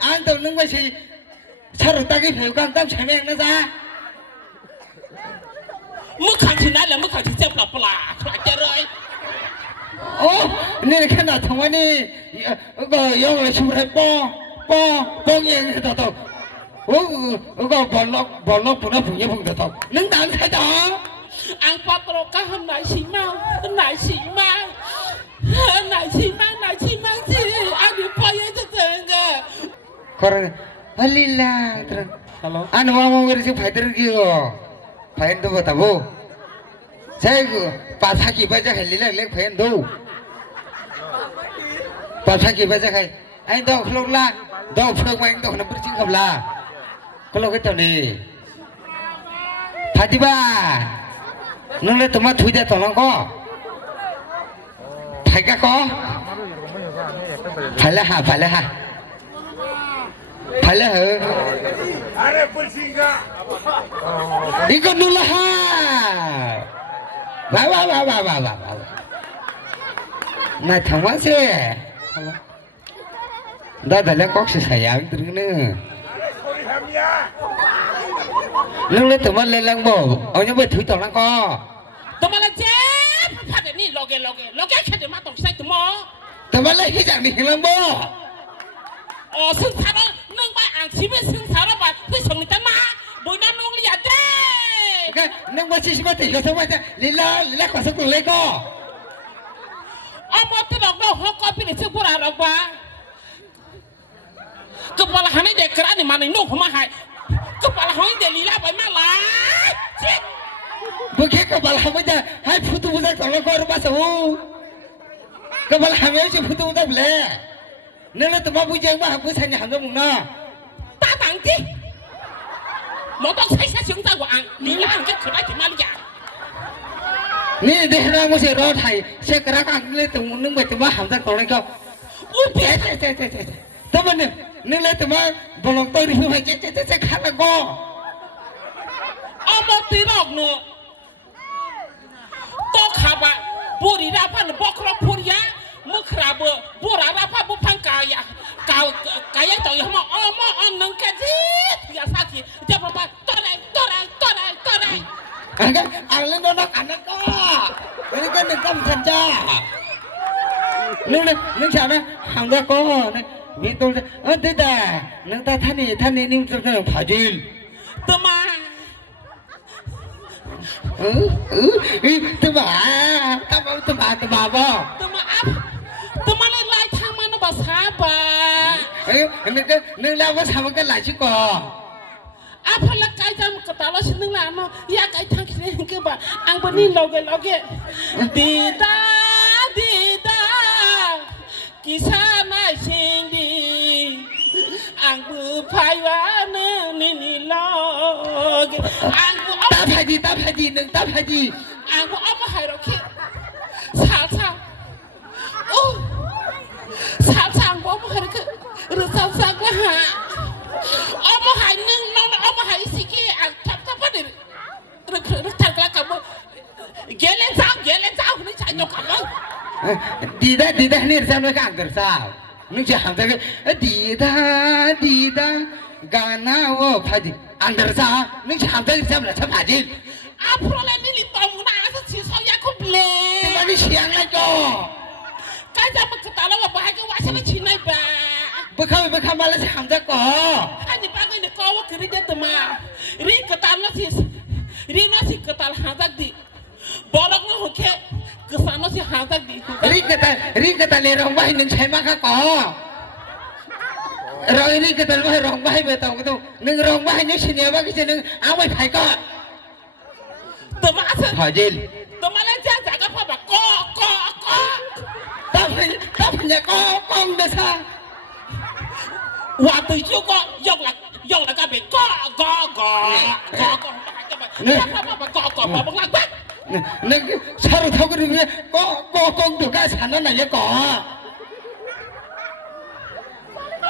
anh tụi nó mới gì sao được ta cái hiểu con tâm chạy men nó ra mức khẳng thì nói là mức khẳng thì xem là phải chơi rồi ô nên cái nào thằng anh đi rồi vô là chụp hình po nghiêng cái tàu ô có bỏ lóc của nó phụ như phụ tàu nâng đàn thấy đó anh bắt đầu các hôm nay xí mang này xí mang gì anh đi bao nhiêu cho tiền cơ còn alila hello anh mau người chứ phải tới kêu phải đâu mà tao saya pas haki baca hai lila lek phải đâu pas haki baca hai anh đâu không la đâu không anh đâu nó bứt chính không la kalau kita ni Fatima nung le tuma thui dia tolong ko phải ka ko phải là ha hả Are pulsinga ikut dulu ha wah nah thằng sih dah dah kok sih sayang terus ni lúc lên tụi mình lên lăng bò ông nhớ về thử tàu lăng co tụi mình là chết phát đến ní logge cái để mà tổng sai tụi mò tụi mình lên cái dạng đi lăng bòซึ่งถ้าเราเนื่องไปอ่างชีวิตซึ่งถ้าเราไปที่ส่งนิตนาบุญน้ำนุ่งลียาเจ้ cái nâng qua chỉ có thể có thông qua lila quả sông lấy co เอาหมดที่ดอกเราเขาก็เป็นชื่อพวกเราเราว่าก็พอเราหาในเด็กกระดิ่งมาในนุ่งผมมาให้ก็พอเราหาในเด็กลีลาไปมาหลายชิด bukan kepala hamba je hai putu budak tolong kau rumah sahu kepala hamba je putu budak boleh nela tempat bujang mah hamba sanya hamba mungna ตาต่างจีหมอต้องใช้เสียงตาหวานลีลาจะขึ้นได้ถึงมาหรือยัง ni deh na mo se ro thai se kara ka le tum nung ba tempat hamba tolong kau อุ้ยเปีย teman ni nela tempat bolong toi ribu hai je khala ko เอาหมดที่ดอกเนื้อก็ขับอ่ะบุรีราพันบอกครอบครัวยะเมื่อคราบบุรีราพันบุพังกายะกายต่อยมาอ้อมอ้อมนังแค่ที่อย่าสักทีจะประมาณตัวไหน kan angin donak anak ko ini kan nekam saja nung siapa hamba ko betul tidak nung ta thani ni untuk fajil ตัวมา tu ba apa bo ตัวมาอัพตัวมาเลยไล่ทางมันภาษาบา nung lawas sama kan lah ciko อัพละกายจำกระตาเราชิ้นนึงละเนาะอยากไอ้ทางคิดก็แบบอังบนี่เราเกดีดากิซาไม่ชิงดีอังบือพายวานี่ลอกอังบือ ตาพาดีนึงตาพาดี อังบือเอามาให้เราคิดสาวโอ้สาวบอกมาให้เราคิดหรือสาวก็หาเอามาให้นึงน้องเอามาให้สิกี้อังทับพอดีหรือทางกลางกับเกลเลนเจ้านี่ใช่ยกขับมั้ง ดีดานี่จะไม่กันกันสาวนึกจะหามแต่ดีดากานาโอพาดีอันเดอร์สาวนึกจะหามแต่จะไม่ใช่พาดี อาพรเลนี่ลิตอมุนาสักชีสอยากคุบเล่ แต่นี่เสียงอะไรก็ การจะมากระตาแล้วว่าให้ก็ว่าฉันไม่ชินในบ้า บุคคลมาแล้วจะหามแต่ก็ อันนี้ป้าก็เนี่ยก็ว่าคือเรื่องมารีกระตาแล้วสิรีน่าสิกระตาหาสักดีบอกแล้วก็โอเคกระสานน่าสิหาสักดี รีกตาเลยร้องไห้หนึ่งใช่ไหมครับก็เรารีกตาไม่ร้องไห้ไปตรงก็ต้องหนึ่งร้องไห้เนี่ยเสียว่าก็จะหนึ่งเอาไว้ไผ่ก็ ตัวมาสิ พอจิล ตัวมาแล้วจ้าจากก็พ่อแบบก็ ตั้งเนี่ยก็กองเดซ่า ว่าตัวชูก็ยกหลักก็เป็นก็บอกหลักบ้าง นึกชาร์ลเขาก็ดูเนี่ยก็กองดูการฉันนั่นไหนเนี่ยก็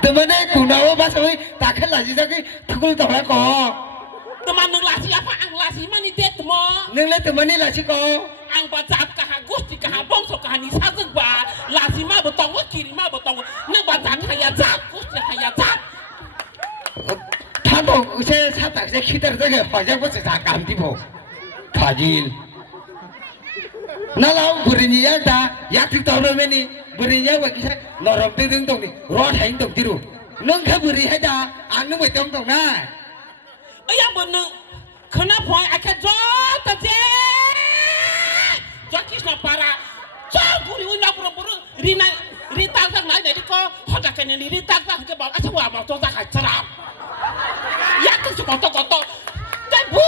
แต่เมื่อเนี่ยคุณเอาว่าสมัยตาขึ้นหลังจากที่ทุกคนต่อแล้วก็ ตัวมันหนึ่งราศีapa angราศีมันนี่เด็ดมั้ง นึกแล้วแต่เมื่อนี่แหละชิโก้ ang bajab kah gusti kah bongso kah ni sa zeng ba la si ma botong wa kiri ma botong na bajab kaya jab gusti kaya jab จะคิดแต่จะเกิดฝ่ายจะก็จะจากกรรมที่ผมพาจิลนั่นเราบริญญาตาอยากติดต่อเรื่องนี้บริญญาว่ากี่ใช่นรกตึงตรงนี้รอดให้ตรงที่รู้นึกแค่บริให้ตาอันนึกไม่ตรงนั้น ยังบนนึงขณะพอยอาแค่จอตะเจจอคิสนาปาราจอบุรีอุณาบุรุบุรุรีตั้งสักไหนเดี๋ยวก็เขาจะกันนี่รีตั้งสักจะบอกอาชวาบอกตัวสักหายสลับอยากจะบอกตัวแต่บุ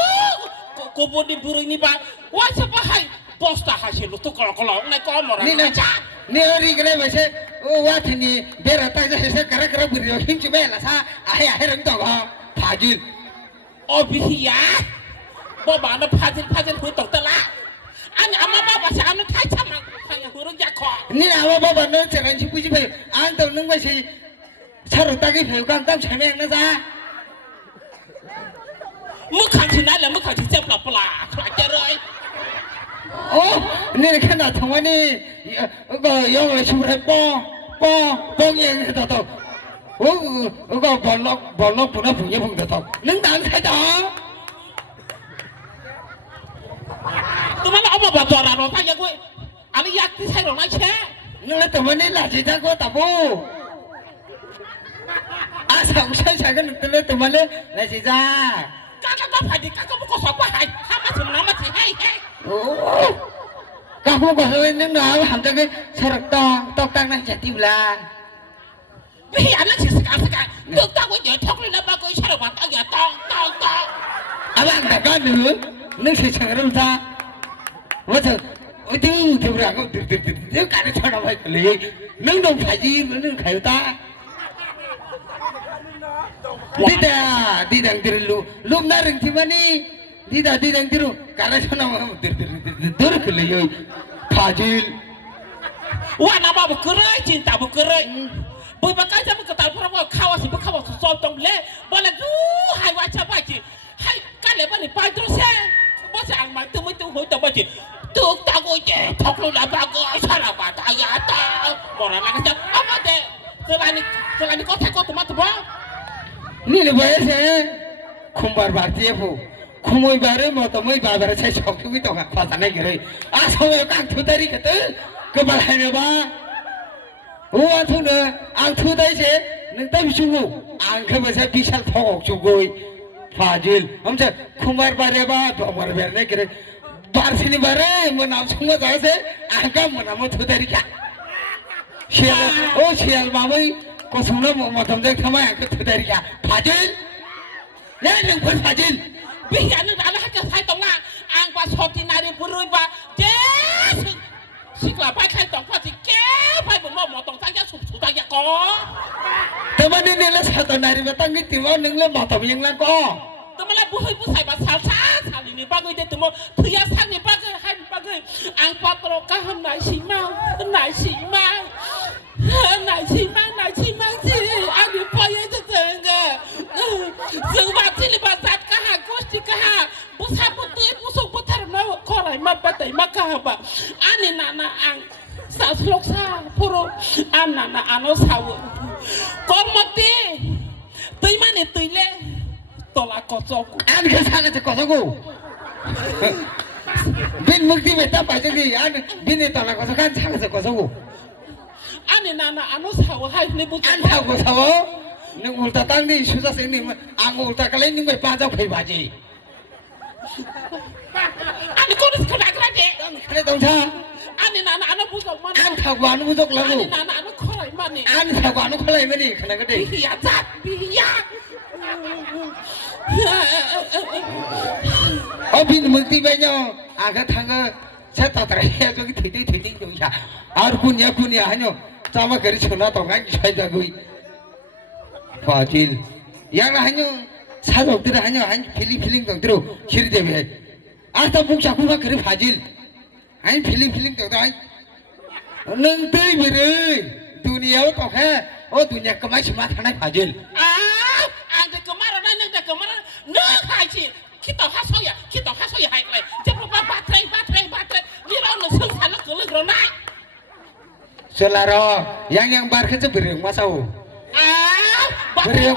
กูบุรีบุรีนี่บ้าว่าจะไปให้บอสตาหาเชลุตุกรอกรอกในก้อนมรณะนี่นะจ๊ะนี่อะไรกันเลยไม่ใช่ว่าที่นี่เบรตั้งใจให้กระบุรีหิ้งจุเบลละซะให้เรื่องต่อก็พาจิลโอ้พิธียาบ่บ่านพาจินคุยตกตะละอันอามาบ่บ่ชามนั้นท้ายช้ำมันทางหัวรถยาคอนี่นะว่าบ่นั้นจะเรียนชิบุจิเพย์อันตัวนึงไม่ใช่ชาลุตากีเพย์กันตั้งใช้แมงนะจ๊ะมึงขังที่ไหนแล้วมึงขังที่เจ้าปลาปลาใครจะเลยโอ้นี่ขนาดทั้งวันนี้ก็ยองเลยชูให้ป้องยังต่อโอ้ก็บอลล็อกปุ่นนะปุ่นยังปุ่นต่อนึกดังใครต่อตัวมันเอามาบอกตัวเราไปยังไงอันนี้ยักษ์ที่ใช่หรือไม่ใช่นึกแล้วตัวมันนี่หล่ะจีน่าก็ตับบูอาสาวใช่กันนึกแล้วตัวมันเลยหล่ะจีน่าการก็ผ่านดีการก็ไม่ก็สอบว่าหายถ้ามาถึงน้ำมาถึงให้โอ้ก็พวกก็เลยนึกหนาว่าทำจังเลยสระต้องตั้งนั่งจัดทีเวลาไม่อยากนั่งสิสกัดตัวตั้งไว้เดี๋ยวท้องเลยนะบ้าก็ใช่หรือเปล่าตั้งอย่าต้องอะไรแต่ก็หนึ่งนึกเฉยๆรู้ซะว่าเธอโอ้ยที่เราก็เดี๋ยวการจะทำอะไรกันเลยนึกโดนขายจีนึกขายตาดีดังที่รู้น่ารักที่วันนี้ดีดังที่รู้การจะทำอะไรดูร์กันเลยพาจิลว่าน้าบ้าบุกเรยจินตาบุกเรยบุยบังคับจะมึงกระต่ายเพราะว่าข้าวสิบุกข้าวสอบตรงเล่บอลเลยดูให้ว่าจะไปจีให้การเลี้ยงมันไปตรงเส้นบ่สั่งมาตึ้งไม่ตึ้งหัวตึ้งไม่จีตึ้งตากูเจ็บท้องรู้แล้วบ้าก็ใช่หรือเปล่าตายาตาบอกอะไรมันจะเอามาเด็กสลายนี่ก็แท้ก็ตัวมาตัวบ้านี่เลยว่าเช่คุมบาร์บาร์เจี๊ยบคุมไม่บาร์มาตัวไม่บาร์บาร์ใช้ช็อกที่วิตกภาษาไหนกันเลยอาสวะกังทุตาริกต์ก็บาร์ให้เนี่ยบ้าว่าทุนเนี่ยอังทุตาริเช่นึกแต่วิชูอังเขาไม่ใช่พิชัลทอกชูกุยฟาจิลผมจะคุมบาร์บาร์บ้าตัวบาร์บาร์เนี่ยกันบาร์สินี่บาร์มันเอาชุ่มมาจากเช่อังก็มันเอาทุตาริกะเชียร์โอ้เชียร์มาไม่ก็สมน้ำมาทำได้ทำไมอังก็ทุตาริกะฟาจิลเนี่ยหนึ่งคนฟาจิลวิญญาณนึกอะไรให้เกิดใครตรงนั้นอังว่าชอบที่นารีบุรุษว่าเจ๊สิกว่าไปใครต้องพอสิแก้ไปผมบอกหมอต้องตั้งยาสูบตั้งยาก่อแต่วันนี้เนี่ยแล้วชาวตนารีมาตั้งนิติว่าหนึ่งแล้วหมอต้องยังแล้วก็แต่เมื่อไรผู้ให้ผู้ใส่บาสาวช้านี่ป้าเงยเด็ดตัวมเพื่อสร้างนี่ป้าเงยให้ป้าเงยอังปาตรก้าไหนชิมาไหนชิมาสิอันนี้พอยังจะเจอไงซึ่งว่าที่ลิบาสัตก็หาโคชิก็หาผู้ชายผู้ตีผู้ส่งผู้ทำนะข้อไหนมาปะแต่มาข้าบะอันนี้นาอังสาวสลกซาพูดอันนาอันโอสาวก็มาตีตีมันเนี่ยตีเล่ตัวละก็จกูอันนี้ข้างจะก็จกูบินมุกที่ไม่ตั้งไปจะดีอันบินในตัวละก็จะข้างจะก็จกูอันนี้นาอันโอสาวให้ในบุตรอันเท่าก็สาวนึกอุลตาตั้งนี่ชุดสิ่งนี้อังอุลตาก็เลยนึกไปป้าเจ้าใครบ้าจีอันนี้ก็ได้ขนาดนั้นเด็กใครต้องช้าอันนี้นาอันนั้นผู้ส่งมันอันเท่ากว่านู้ผู้ส่งแล้วอันนี้นาอันนั้นข้อไหนมันนี่อันเท่ากว่านู้ข้อไหนมันนี่ขนาดก็ได้พี่ยาจัดพี่ยาเอาบินมุกที่ไปเนี่ยอาก็ทั้งก็ใช้ต่อแต่เรื่องที่ถี่ตรงนี้อาร์คุณเนี่ยฮะเนี่ยจำว่าเกิดชนะตรงนั้นใช่จังกุยฟาจิลยังละฮะเนี่ยสาธุที่ละฮะเนี่ยฮันfeelingตรงที่รู้คิดเดี๋ยวอาตบุกชักมาเกิดฟาจิลฮันfeelingตรงนั้นนึกตีไปเลยดุนยาต้องแค่โอ้ดุนยากำลังสมาธิในฟาจิลอันเด็กกำลังนั่นนึกเด็กกำลังนึกหายชีคิดต่อข้าซอยหายไปจะพูดว่าบาดเจ็บนี่เราหนุ่มซึ่งฉันแล้วเกิดเรื่องเราได้Selaro yang bar kerja beriung masau beriung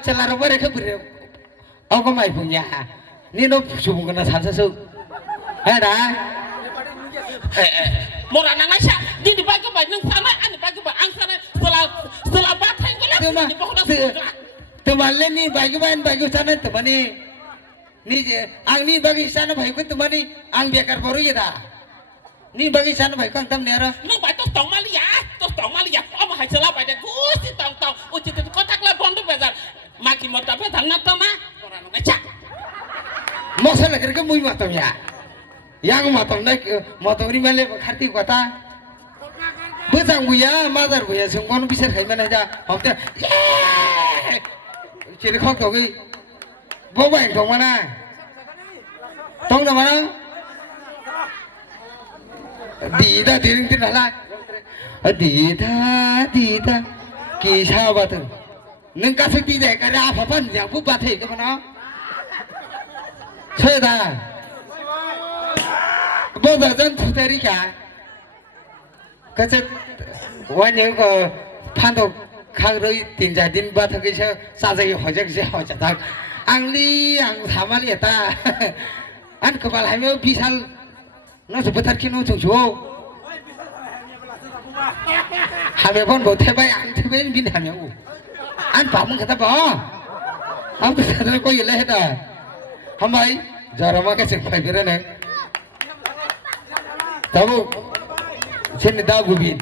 selaro bar kerja beriung เอาก็ไม่ผงยานี่เราสูงกันนะสันสุดเฮ้ยนะโมรานังไอ้ชาดีดีไปก็ไปนึ่งsanaอันนี้ไปก็ไปอังsana setelah batangก็แล้วดีพวกเราแต่วันเล่นนี่ไปก็ไปก็sanaแต่วันนี้นี่อังนี่บางsanaไปก็แต่วันนี้อังเบียร์กันบริยดานี่บางsanaไปก็ทำเนี่ยหรอนึกไปต้องตองมาลียาเอามาให้เสลาไปเด็กกูสิตองอุจิตก็ทักเลยพอนทุกเวลามากี่หมดแต่เพื่อทางนับต่อมาโมรานังไอ้ชาmasalah kerja mui matam ya yang matam nak matam ni male kharti kata betang buya mother buya sungkon bisa khai mana ja homte ciri khok to gi bo bai to mana tong da mana di da diring tin hala di da ki sa ba tu nung ka se di de ka ra pha pan yang pu ba thei ka mana chơi ta bao giờ dân thủ tây đi cả cái chất quan nhớ có phan đồ khang rồi tiền trả tiền ba thằng cái sao sao vậy hỏi chắc sẽ hỏi chắc thằng ăn đi ăn thảm ăn liệt ta ăn cái bao hai mươi pi sal nó sẽ bắt khi nó chụp chụp hai mươi con bột thế bay ăn thế bay bin hàm nhau ăn phạm người ta bỏ không biết sao có gì lấy hết à हम भाई जरा माँ कैसे खाई फिर रहे हैं तब छेन दागुबीन